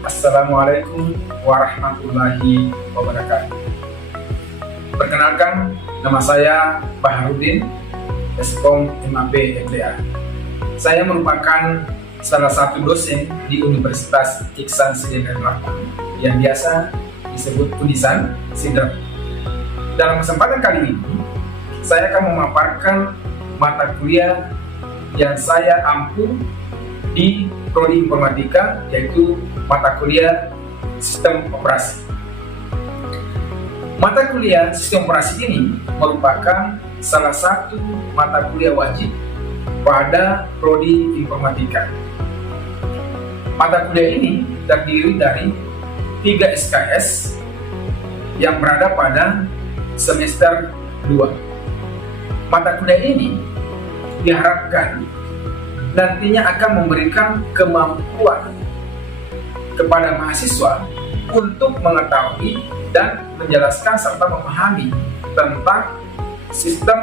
Assalamualaikum warahmatullahi wabarakatuh. Perkenalkan, nama saya Baharudin, Eskom MAP FDA. Saya merupakan salah satu dosen di Universitas Iksan Sidrap yang biasa disebut Unisan Sidrap. Dalam kesempatan kali ini, saya akan memaparkan mata kuliah yang saya ampu di Prodi Informatika, yaitu mata kuliah Sistem Operasi. Mata kuliah Sistem Operasi ini merupakan salah satu mata kuliah wajib pada Prodi Informatika. Mata kuliah ini terdiri dari 3 SKS yang berada pada semester 2. Mata kuliah ini diharapkan nantinya akan memberikan kemampuan kepada mahasiswa untuk mengetahui dan menjelaskan serta memahami tentang sistem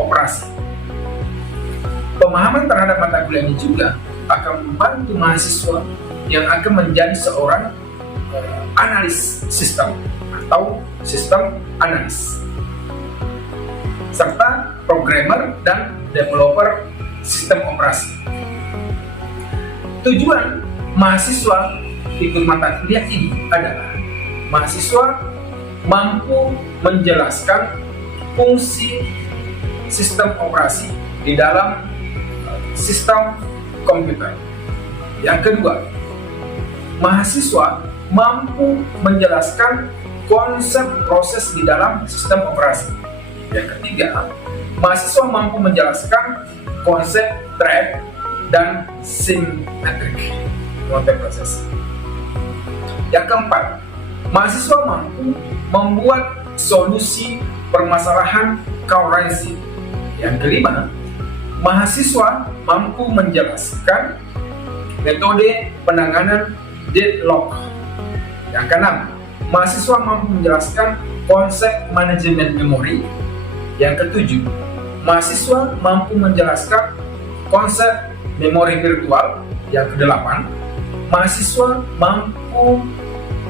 operasi. Pemahaman terhadap mata kuliah ini juga akan membantu mahasiswa yang akan menjadi seorang analis sistem atau sistem analis, serta programmer dan developer sistem operasi. Tujuan mahasiswa ikut mata kuliah ini adalah mahasiswa mampu menjelaskan fungsi sistem operasi di dalam sistem komputer. Yang kedua, mahasiswa mampu menjelaskan konsep proses di dalam sistem operasi. Yang ketiga, mahasiswa mampu menjelaskan konsep thread dan simetrik proses. Yang keempat, mahasiswa mampu membuat solusi permasalahan currency. Yang kelima, mahasiswa mampu menjelaskan metode penanganan deadlock. Yang keenam, mahasiswa mampu menjelaskan konsep manajemen memori. Yang ketujuh, mahasiswa mampu menjelaskan konsep memori virtual. Yang kedelapan, mahasiswa mampu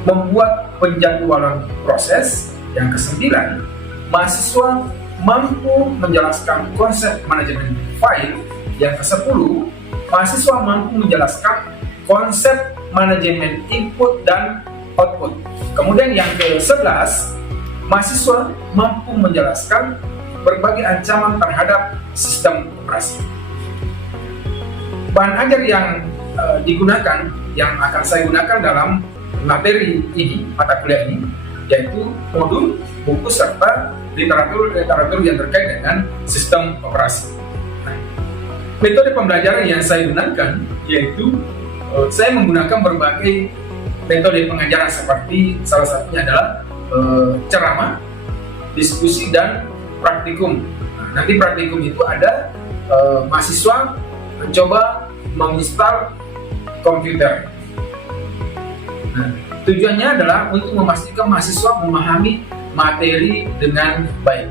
membuat penjadwalan proses. Yang kesembilan, mahasiswa mampu menjelaskan konsep manajemen file. Yang kesepuluh, mahasiswa mampu menjelaskan konsep manajemen input dan output. Kemudian yang ke-11, mahasiswa mampu menjelaskan berbagai ancaman terhadap sistem operasi. Bahan ajar yang digunakan, yang akan saya gunakan dalam materi ini, mata kuliah ini, yaitu modul, buku, serta literatur yang terkait dengan sistem operasi. Metode pembelajaran yang saya gunakan yaitu saya menggunakan berbagai metode pengajaran, seperti salah satunya adalah ceramah, diskusi, dan praktikum. Nanti praktikum itu ada mahasiswa mencoba menginstal komputer. Tujuannya adalah untuk memastikan mahasiswa memahami materi dengan baik.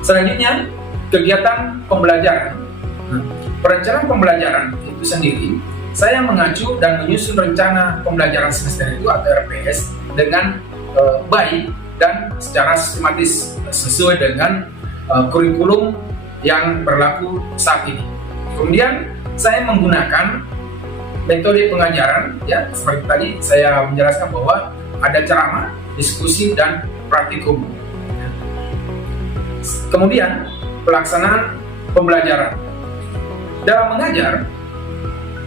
Selanjutnya, kegiatan pembelajaran. Perencanaan pembelajaran itu sendiri, saya mengacu dan menyusun rencana pembelajaran semester itu atau RPS dengan baik dan secara sistematis sesuai dengan kurikulum yang berlaku saat ini. Kemudian saya menggunakan metode pengajaran, ya, seperti tadi saya menjelaskan bahwa ada ceramah, diskusi, dan praktikum. Kemudian pelaksanaan pembelajaran. Dalam mengajar,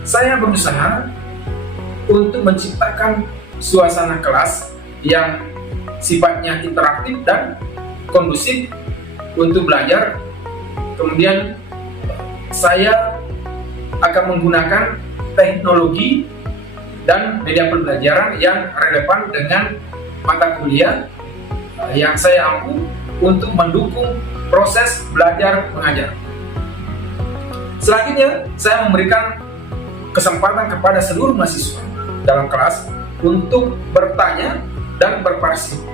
saya berusaha untuk menciptakan suasana kelas yang sifatnya interaktif dan kondusif untuk belajar. Kemudian saya akan menggunakan teknologi dan media pembelajaran yang relevan dengan mata kuliah yang saya ampu untuk mendukung proses belajar mengajar. Selanjutnya, saya memberikan kesempatan kepada seluruh mahasiswa dalam kelas untuk bertanya dan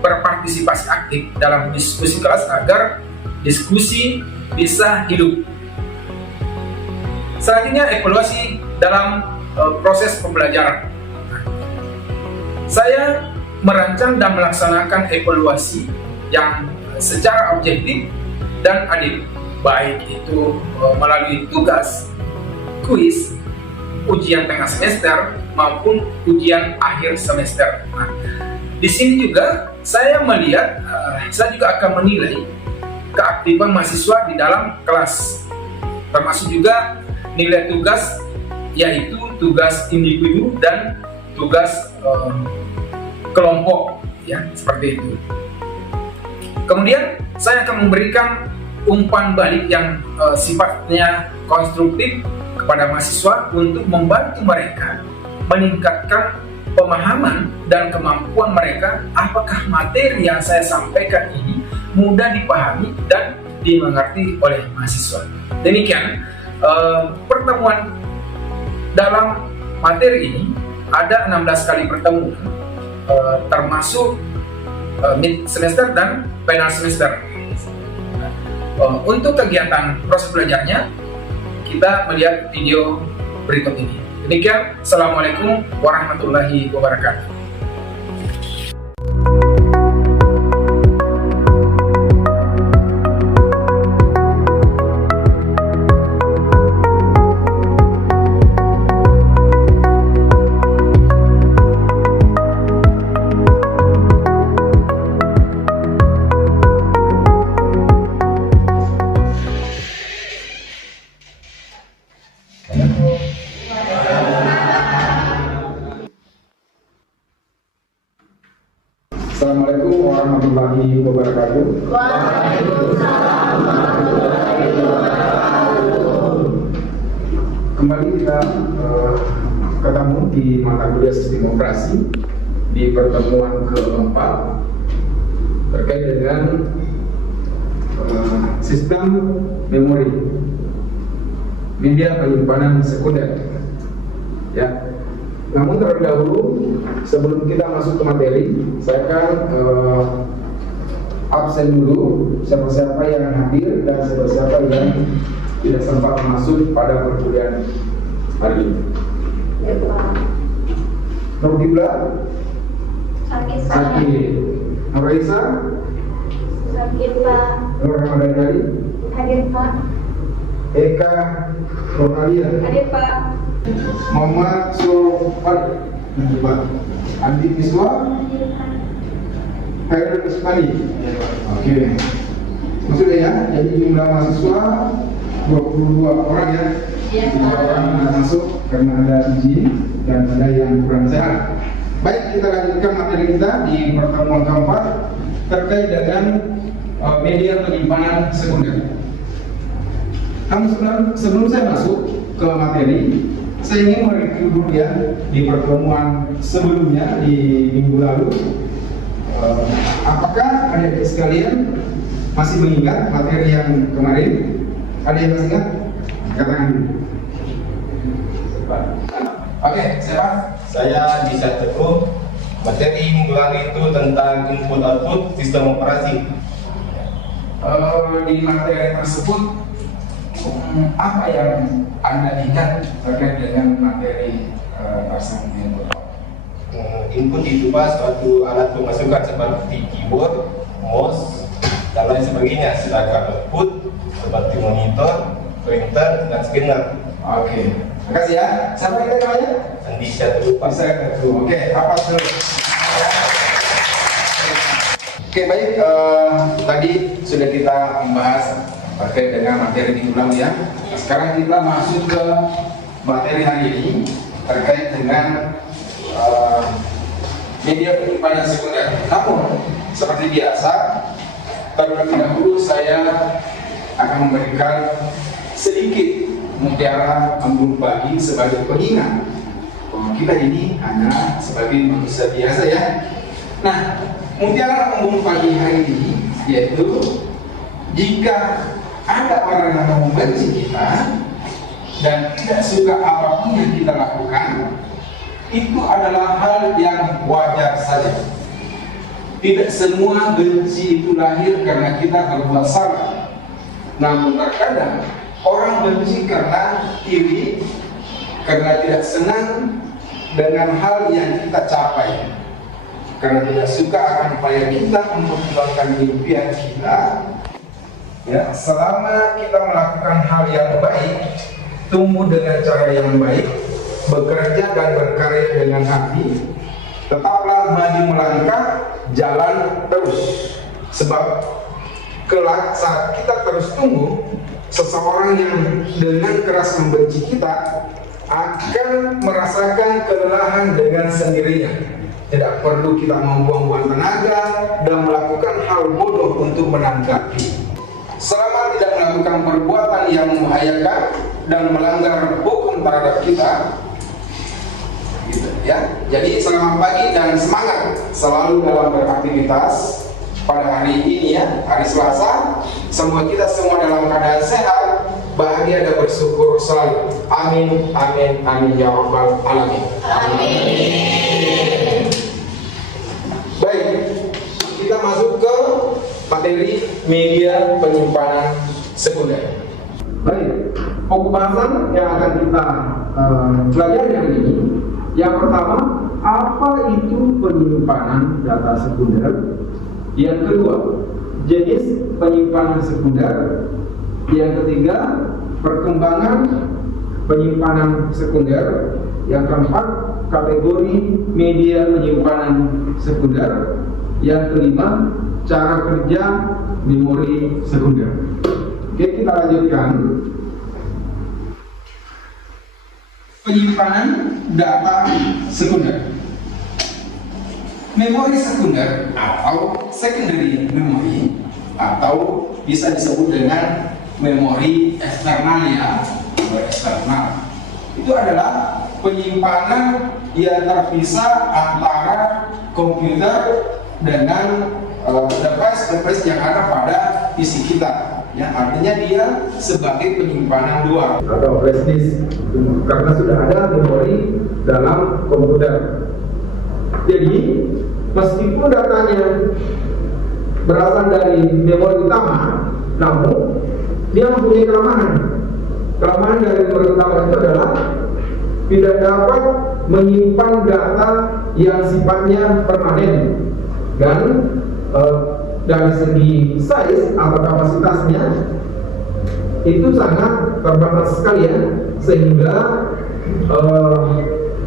berpartisipasi aktif dalam diskusi kelas agar diskusi bisa hidup. Selanjutnya, evaluasi dalam proses pembelajaran. saya merancang dan melaksanakan evaluasi yang secara objektif dan adil, baik itu melalui tugas, kuis, ujian tengah semester maupun ujian akhir semester. Nah, di sini juga saya melihat, saya juga akan menilai keaktifan mahasiswa di dalam kelas, termasuk juga nilai tugas, yaitu tugas individu dan tugas kelompok, ya, seperti itu. Kemudian saya akan memberikan umpan balik yang sifatnya konstruktif kepada mahasiswa untuk membantu mereka meningkatkan pemahaman dan kemampuan mereka, apakah materi yang saya sampaikan ini mudah dipahami dan dimengerti oleh mahasiswa. Demikian pertemuan dalam materi ini ada 16 kali pertemuan, termasuk mid semester dan final semester. Untuk kegiatan proses belajarnya, kita melihat video berikut ini. Demikian, Assalamualaikum warahmatullahi wabarakatuh. Assalamualaikum warahmatullahi wabarakatuh. Waalaikumsalam warahmatullahi wabarakatuh. Kembali kita ketemu di mata kuliah sistem operasi di pertemuan keempat terkait dengan sistem memori media penyimpanan sekunder. Ya. Namun terlebih dahulu, sebelum kita masuk ke materi, saya akan absen dulu siapa-siapa yang hadir dan siapa-siapa yang tidak sempat masuk pada perkuliahan hari ini. Ya, Pak. Nur Kibla, Sakit. Nur Raisa, Sakit, Pak. Nur Ramadhan Ali, Hadir, Pak. Eka Ronalia, Hadir, Pak. Muhammad Sulfan, Andi Miswa, Hadir, Pak. Khairul Ismani. Oke. Maksudnya ya, jadi jumlah mahasiswa 22 orang ya. Iya, 2 orang tidak masuk karena ada izin dan ada yang kurang sehat. Baik, kita lanjutkan materi kita di pertemuan keempat terkait dengan media penyimpanan sekunder. Namun sebelum saya masuk ke materi, saya ingin mereview dulu ya di pertemuan sebelumnya di minggu lalu. Apakah adik-adik sekalian masih mengingat materi yang kemarin? Ada yang masih ingat? Katakan dulu. Oke, siapa? Saya bisa teguh. Materi minggu lalu itu tentang input output sistem operasi. Di materi tersebut apa yang Anda ingat terkait dengan materi tersebut? Input itu Pak, suatu alat pemasukan seperti keyboard, mouse, dan lain sebagainya. Sedangkan output seperti monitor, printer, dan scanner. Oke, terima kasih ya. Siapa yang namanya? Andisha teguh Pak. Bisa ketemu. Oke, apa dulu? Oke, baik. Tadi sudah kita membahas terkait dengan materi minggu lalu ya. Nah, sekarang kita masuk ke materi hari ini terkait dengan media penyimpanan sekunder. Namun seperti biasa, terlebih dahulu saya akan memberikan sedikit mutiara embun pagi sebagai pengingat bahwa kita ini hanya sebagai manusia biasa ya. Nah, mutiara embun pagi hari ini yaitu jika ada orang yang membenci kita dan tidak suka apapun yang kita lakukan, itu adalah hal yang wajar saja. Tidak semua benci itu lahir karena kita berbuat salah. Namun terkadang orang benci karena iri, karena tidak senang dengan hal yang kita capai. karena tidak suka akan upaya kita untuk memperjuangkan impian kita. Ya, selama kita melakukan hal yang baik, tumbuh dengan cara yang baik, bekerja dan berkarya dengan hati, tetaplah maju melangkah, jalan terus. Sebab kelak saat kita terus tumbuh, seseorang yang dengan keras membenci kita akan merasakan kelelahan dengan sendirinya. Tidak perlu kita membuang-buang tenaga dan melakukan hal bodoh untuk menanggapi. Selama tidak melakukan perbuatan yang membahayakan dan melanggar hukum terhadap kita, gitu, ya. Jadi selamat pagi dan semangat selalu dalam beraktivitas pada hari ini ya, hari Selasa. Semoga kita semua dalam keadaan sehat, bahagia dan bersyukur selalu. Amin, amin, amin ya rabbal alamin. Amin. Baik, kita masuk ke materi media penyimpanan sekunder. Baik, pokok bahasan yang akan kita pelajari hari ini. Yang pertama, apa itu penyimpanan data sekunder? Yang kedua, jenis penyimpanan sekunder. Yang ketiga, perkembangan penyimpanan sekunder. Yang keempat, kategori media penyimpanan sekunder. Yang kelima, cara kerja memori sekunder. Oke, kita lanjutkan. Penyimpanan data sekunder. Memori sekunder atau secondary memory, atau bisa disebut dengan memori eksternal ya, memori eksternal. Itu adalah penyimpanan yang terpisah antara komputer dengan device yang ada pada PC kita. Ya, artinya dia sebagai penyimpanan luar atau flash disk, karena sudah ada memori dalam komputer. Jadi meskipun datanya berasal dari memori utama, namun dia mempunyai kelemahan. Kelemahan dari memori utama itu adalah tidak dapat menyimpan data yang sifatnya permanen, dan dari segi size atau kapasitasnya itu sangat terbatas sekali ya, sehingga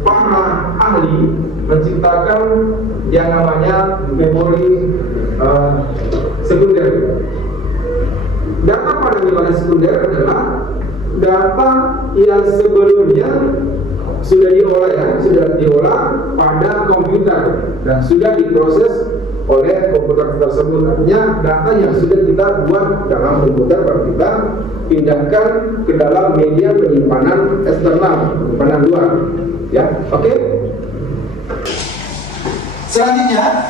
para ahli menciptakan yang namanya memori sekunder. Data pada memori sekunder adalah data yang sebelumnya sudah diolah pada komputer dan sudah diproses oleh komputer tersebut. Artinya data yang sudah kita buat dalam komputer baru kita pindahkan ke dalam media penyimpanan eksternal, penyimpanan luar. Ya, oke. Selanjutnya,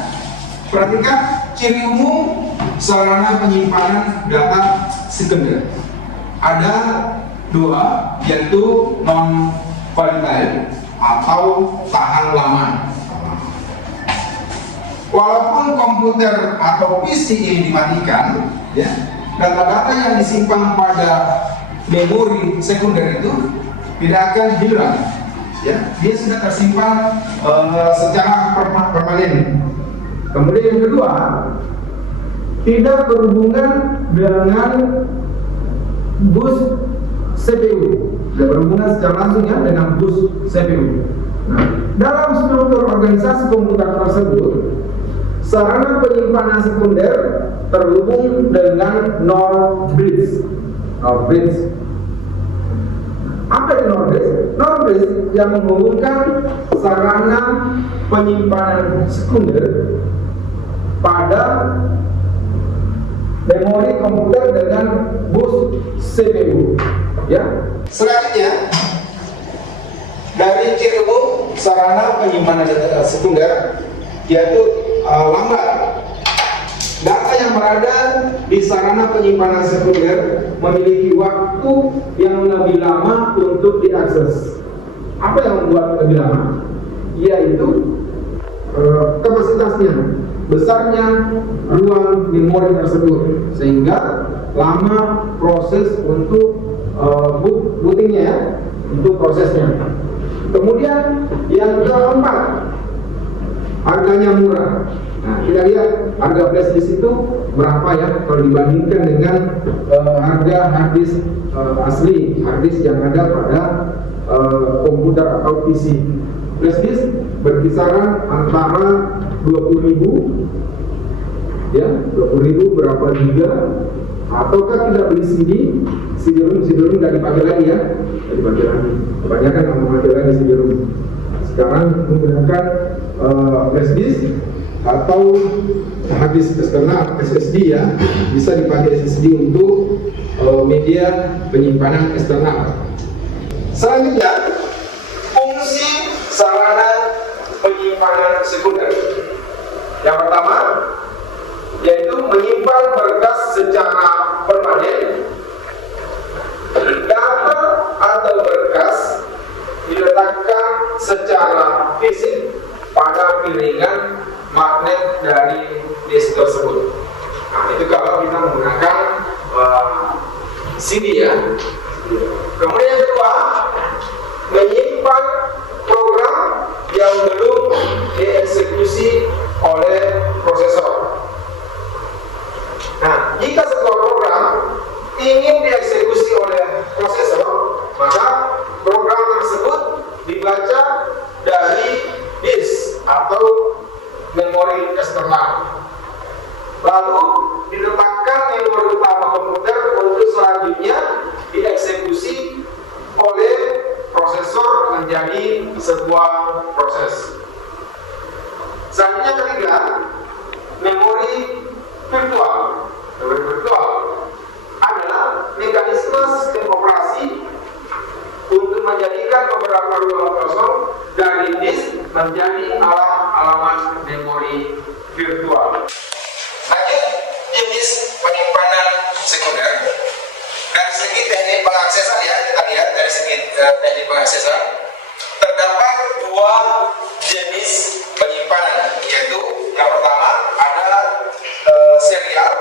perhatikan ciri umum sarana penyimpanan data sekunder. Ada dua, yaitu non-volatile atau tahan lama. Walaupun komputer atau PC ini dimatikan, ya, data-data yang disimpan pada memori sekunder itu tidak akan hilang. Ya, dia sudah tersimpan secara permanen. Kemudian yang kedua, tidak berhubungan dengan bus CPU, tidak berhubungan secara langsung ya dengan bus CPU. Nah, dalam struktur organisasi komputer tersebut, sarana penyimpanan sekunder terhubung dengan NOR bridge. Apa itu NOR bridge? NOR bridge yang menghubungkan sarana penyimpanan sekunder pada memori komputer dengan bus CPU. Ya. Selanjutnya, dari ciri umum sarana penyimpanan data sekunder, yaitu lambat. Data yang berada di sarana penyimpanan sekunder memiliki waktu yang lebih lama untuk diakses. Apa yang membuat lebih lama? Yaitu kapasitasnya, besarnya ruang memori tersebut, sehingga lama proses untuk bootingnya ya, untuk prosesnya. Kemudian yang keempat, harga harganya murah. Nah, kita lihat harga flash disk itu berapa ya kalau dibandingkan dengan harga hard disk asli, hard disk yang ada pada komputer atau PC. Flash disk berkisaran antara 20.000 ya, 20.000 berapa giga, ataukah kita beli CD-ROM nggak dipakai lagi ya, nggak dipakai lagi, kebanyakan nggak memakai lagi CD-ROM. Sekarang menggunakan flash disk atau hard disk eksternal SSD ya, bisa dipakai SSD untuk media penyimpanan eksternal. Selanjutnya, fungsi sarana penyimpanan sekunder. Yang pertama, yaitu menyimpan berkas secara permanen. Data atau berkas diletakkan secara fisik pada piringan magnet dari disk tersebut. Nah, itu kalau kita menggunakan CD ya. Kemudian yang kedua, menyimpan program yang belum dieksekusi oleh prosesor. Nah, jika sebuah program ingin dieksekusi oleh prosesor, maka program tersebut dibaca dari disk atau memori eksternal, lalu diletakkan memori utama komputer untuk selanjutnya dieksekusi oleh prosesor menjadi sebuah proses. Selanjutnya ketiga, memori virtual. Memori virtual adalah mekanisme sistem operasi untuk menjadikan beberapa ruang kosong dari disk menjadi alamat memori virtual. Lanjut, jenis penyimpanan sekunder. Dari segi teknik pengaksesan ya, kita lihat dari segi teknik pengaksesan terdapat dua jenis penyimpanan, yaitu yang pertama ada serial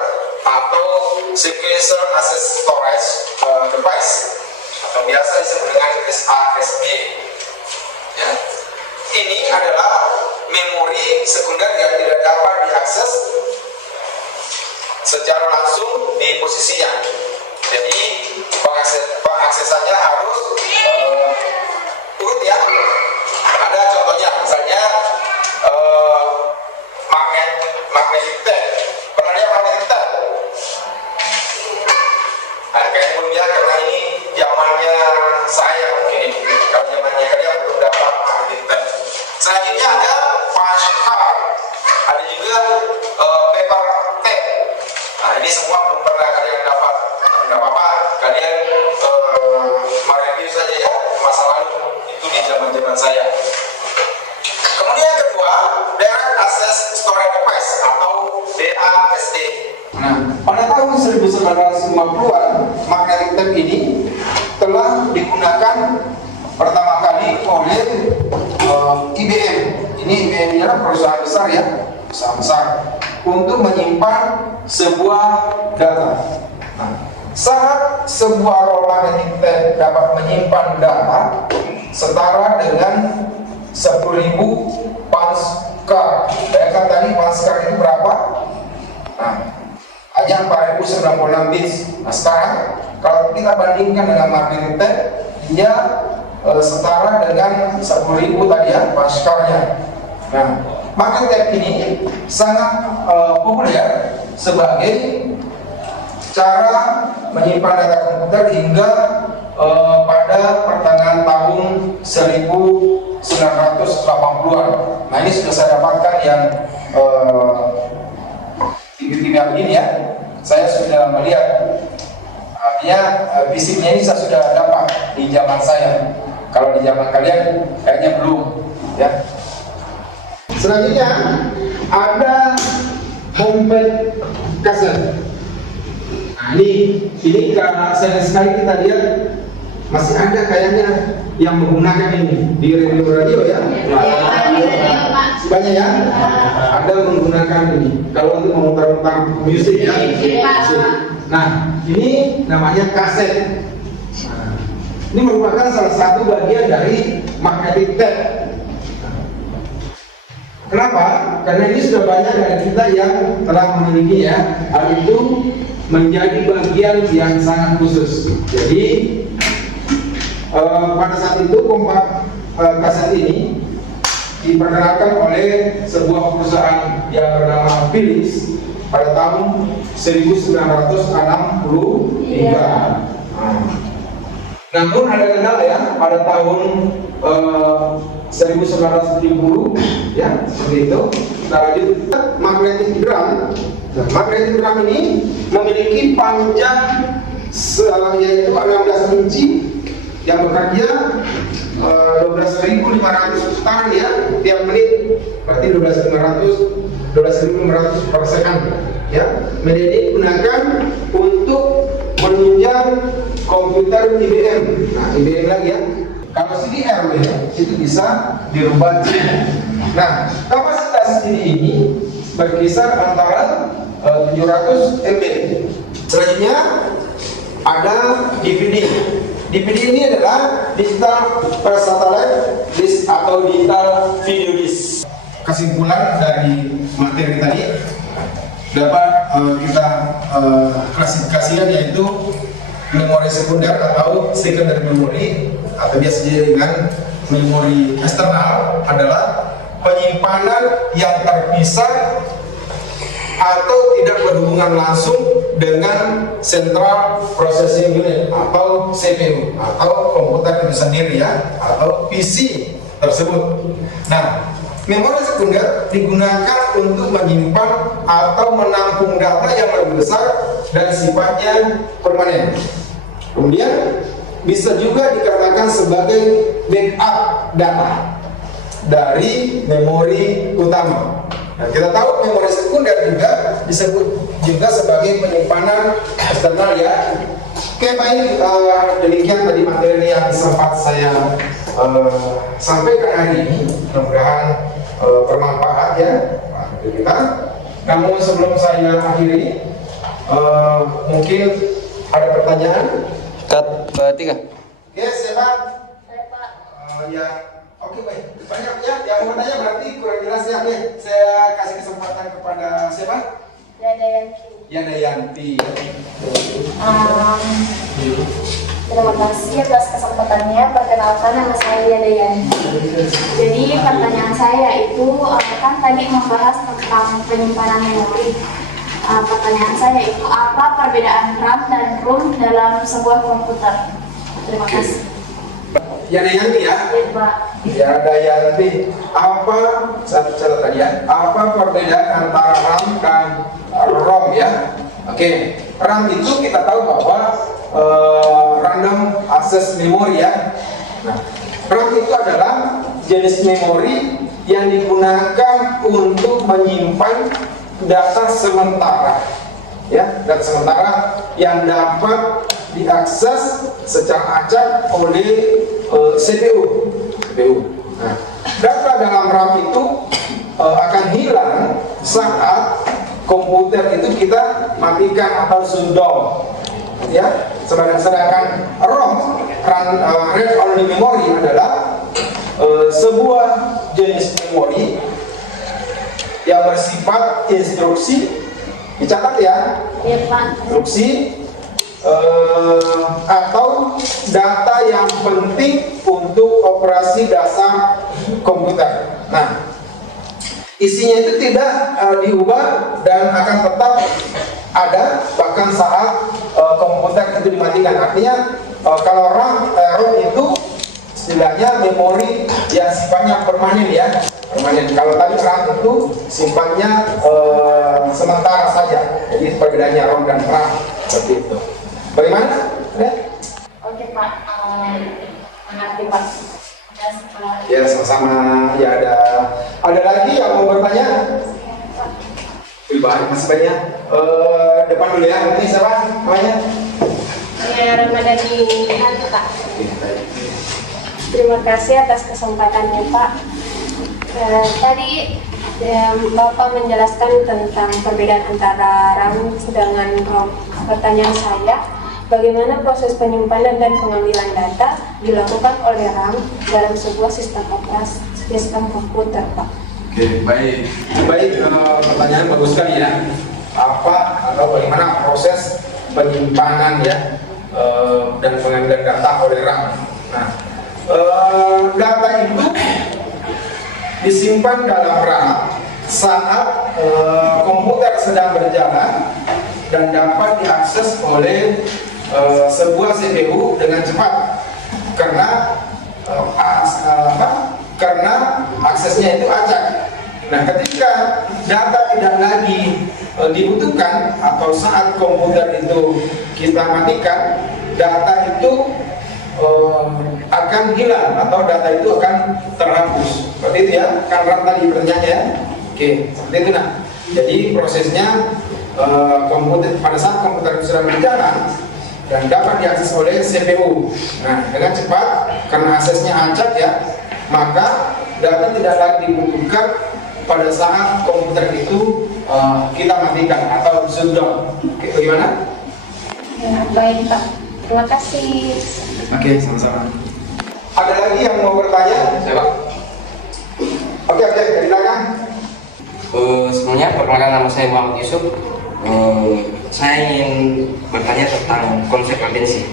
atau sequential access storage device atau biasa disebut dengan SASD. Ya. Ini adalah memori sekunder yang tidak dapat diakses secara langsung di posisinya. Jadi pengaksesannya harus urut ya. Ada contohnya, misalnya magnetic tape. Pernah lihat magnetic tape? Nah, kayaknya belum ya, karena ini zamannya saya mungkin ini. Kalau zamannya kalian belum dapat magnetic tape. Selanjutnya ada punch card. Ada juga paper tape. Nah, ini semua belum pernah kalian dapat. Tidak apa-apa, kalian mereview saja ya masa lalu, itu di zaman saya. Kemudian yang kedua, Direct Access Storage Device atau DASD. Nah, pada tahun 1950-an, magnetic tape ini telah digunakan pertama kali oleh IBM. Ini IBM adalah perusahaan besar ya, perusahaan besar untuk menyimpan sebuah data. Nah, syarat sebuah roll magnetic tape dapat menyimpan data setara dengan 10.000 punch card. Bayangkan tadi punch card itu berapa? Nah, hanya 4.096 bits. Nah, sekarang kalau kita bandingkan dengan magnetic tape, dia setara dengan 10.000 tadi ya punch card-nya. Nah, magnetic tape ini sangat populer sebagai cara menyimpan data komputer hingga pada pertengahan tahun 1980-an. Nah, ini sudah saya dapatkan yang TV-TV begini ya. Saya sudah melihat, artinya fisiknya ini saya sudah dapat di zaman saya. Kalau di zaman kalian kayaknya belum ya. Selanjutnya ada homepage cassette. Nah, ini karena sering sekali kita lihat masih ada kayaknya yang menggunakan ini di radio ya. Banyak ya. Ada menggunakan ini kalau untuk memutar-mutar musik ya. Nah, ini namanya kaset. Nah, ini merupakan salah satu bagian dari magnetic tape. Kenapa? Karena ini sudah banyak dari kita yang telah memiliki ya. Hal itu menjadi bagian yang sangat khusus. Jadi pada saat itu kompak kaset ini diperkenalkan oleh sebuah perusahaan yang bernama Philips pada tahun 1963. Namun ada kendala ya pada tahun 1970 ya seperti itu. Kita lanjut magnetic drum. Nah, magnetic drum ini memiliki panjang yaitu 16 inci yang bekerja 12.500 putaran ya tiap menit, berarti 12.500 per second ya. Media ini digunakan untuk menunjang komputer IBM. Nah, IBM lagi ya. Kalau CDR ya, itu bisa dirubah. Nah, kapasitas CD ini berkisar antara 700 MB. Selanjutnya ada DVD. DVD ini adalah digital per satellite disk atau digital video disk. Kesimpulan dari materi tadi dapat kita klasifikasikan yaitu memori sekunder atau secondary memory atau biasa dengan memori eksternal adalah penyimpanan yang terpisah atau tidak berhubungan langsung dengan Central Processing Unit atau CPU atau komputer itu sendiri ya atau PC tersebut. Nah, memori sekunder digunakan untuk menyimpan atau menampung data yang lebih besar dan sifatnya permanen. Kemudian bisa juga dikatakan sebagai backup data dari memori utama. Nah, kita tahu memori sekunder juga disebut juga sebagai penyimpanan eksternal ya. Oke baik, demikian tadi materi yang sempat saya sampaikan hari ini. Mudah-mudahan bermanfaat ya bagi kita. Namun sebelum saya akhiri, mungkin ada pertanyaan? Cut 3. Yes, siapa? Saya Pak. Ya, oke baik. Banyak ya, yang mau bertanya berarti kurang jelas ya. Oke, saya kasih kesempatan kepada siapa? Yadayanti. Terima kasih atas kesempatannya. Perkenalkan, nama saya Yadayanti. Jadi pertanyaan saya itu kan tadi membahas tentang penyimpanan memori. Pertanyaan saya itu apa perbedaan RAM dan ROM dalam sebuah komputer? Terima kasih. Yadayanti ya. Ya, Pak. Yadayanti. Apa catat tadi ya? Apa perbedaan antara RAM dan ROM ya? Oke, RAM itu kita tahu bahwa random access memory ya. Nah, RAM itu adalah jenis memori yang digunakan untuk menyimpan data sementara ya, data sementara yang dapat diakses secara acak oleh CPU. Nah, data dalam RAM itu akan hilang saat komputer itu kita matikan atau shutdown ya. Sedangkan ROM, read only memory, adalah sebuah jenis memori yang bersifat instruksi. Dicatat ya, Ya, Pak. instruksi atau data yang penting untuk operasi dasar komputer. Nah, isinya itu tidak diubah dan akan tetap ada bahkan saat komputer itu dimatikan. Artinya kalau ROM itu istilahnya memori yang sifatnya permanen ya, permanen. Kalau tadi RAM itu simpannya sementara saja. Jadi perbedaannya ROM dan RAM seperti itu. Bagaimana? Oke, Pak. Mengerti, Pak. Ya, sama-sama. Ya, ada lagi yang mau bertanya? Baik, masih banyak. Depan dulu ya. Ini siapa namanya? Saya Ramadhani Hantu, Pak. Terima kasih atas kesempatannya, Pak. Tadi Bapak menjelaskan tentang perbedaan antara RAM dengan ROM. Pertanyaan saya, bagaimana proses penyimpanan dan pengambilan data dilakukan oleh RAM dalam sebuah sistem komputer, Pak? Oke, baik. Pertanyaan bagus sekali ya. Apa atau bagaimana proses penyimpanan ya dan pengambilan data oleh RAM? Nah, data itu disimpan dalam RAM saat komputer sedang berjalan dan dapat diakses oleh sebuah CPU dengan cepat karena karena aksesnya itu acak. Nah, ketika data tidak lagi dibutuhkan atau saat komputer itu kita matikan, data itu akan hilang atau data itu akan terhapus. Seperti itu ya, kan RAM tadi bertanya ya. Oke, seperti itu nah. Jadi prosesnya komputer pada saat komputer itu sudah berjalan dan dapat diakses oleh CPU. Nah, dengan cepat karena aksesnya acak ya, maka data tidak lagi dibutuhkan pada saat komputer itu kita matikan atau shutdown. Oke, bagaimana? Ya, baik Pak. Terima kasih. Oke, sama-sama. Ada lagi yang mau bertanya? Saya Pak. Oke, dari belakang. Sebelumnya perkenalkan, nama saya Muhammad Yusuf. Saya ingin bertanya tentang konsep latensi.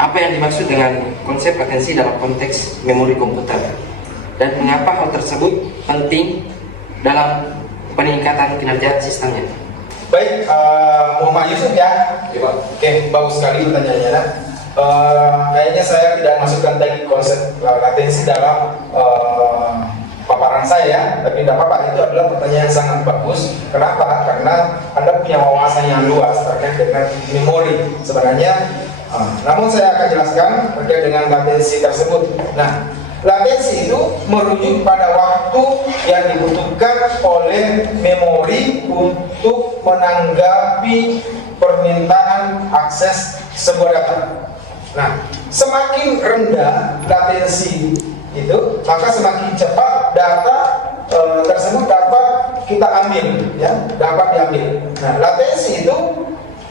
Apa yang dimaksud dengan konsep latensi dalam konteks memori komputer? Dan mengapa hal tersebut penting dalam peningkatan kinerja sistemnya? Baik, Muhammad Yusuf ya. Oke, bagus sekali pertanyaannya. Kayaknya saya tidak masukkan tadi konsep latensi dalam paparan saya, tapi tidak apa-apa, itu adalah pertanyaan yang sangat bagus. Kenapa? Karena Anda punya wawasan yang luas terkait dengan memori sebenarnya. Namun saya akan jelaskan terkait dengan latensi tersebut. Nah, latensi itu merujuk pada waktu yang dibutuhkan oleh memori untuk menanggapi permintaan akses sebuah data. Nah, semakin rendah latensi itu, maka semakin cepat data tersebut dapat kita ambil, ya, dapat diambil. Nah, latensi itu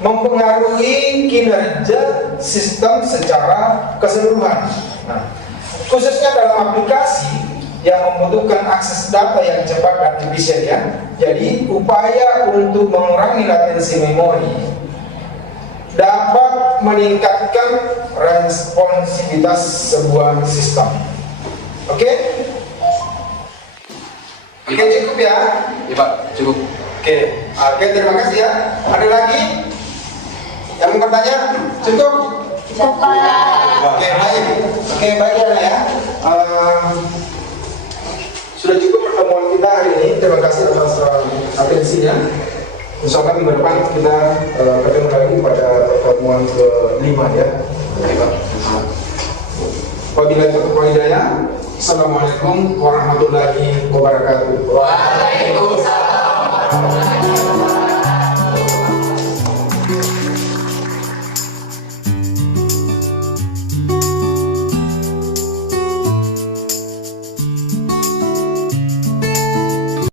mempengaruhi kinerja sistem secara keseluruhan. Nah, khususnya dalam aplikasi yang membutuhkan akses data yang cepat dan efisien ya. Jadi upaya untuk mengurangi latensi memori dapat meningkatkan responsivitas sebuah sistem. Oke? Oke, cukup ya? Ya Pak, cukup. Oke, terima kasih ya. Ada lagi yang mau bertanya? Cukup? Oke, baik. Oke, baik ya. Sudah cukup pertemuan kita hari ini. Terima kasih atas atensinya. Insya Allah minggu depan kita ketemu lagi pada pertemuan ke-5 ya. Oke, Pak. Wabillahi taufiq wal hidayah. Assalamualaikum warahmatullahi wabarakatuh. Waalaikumsalam.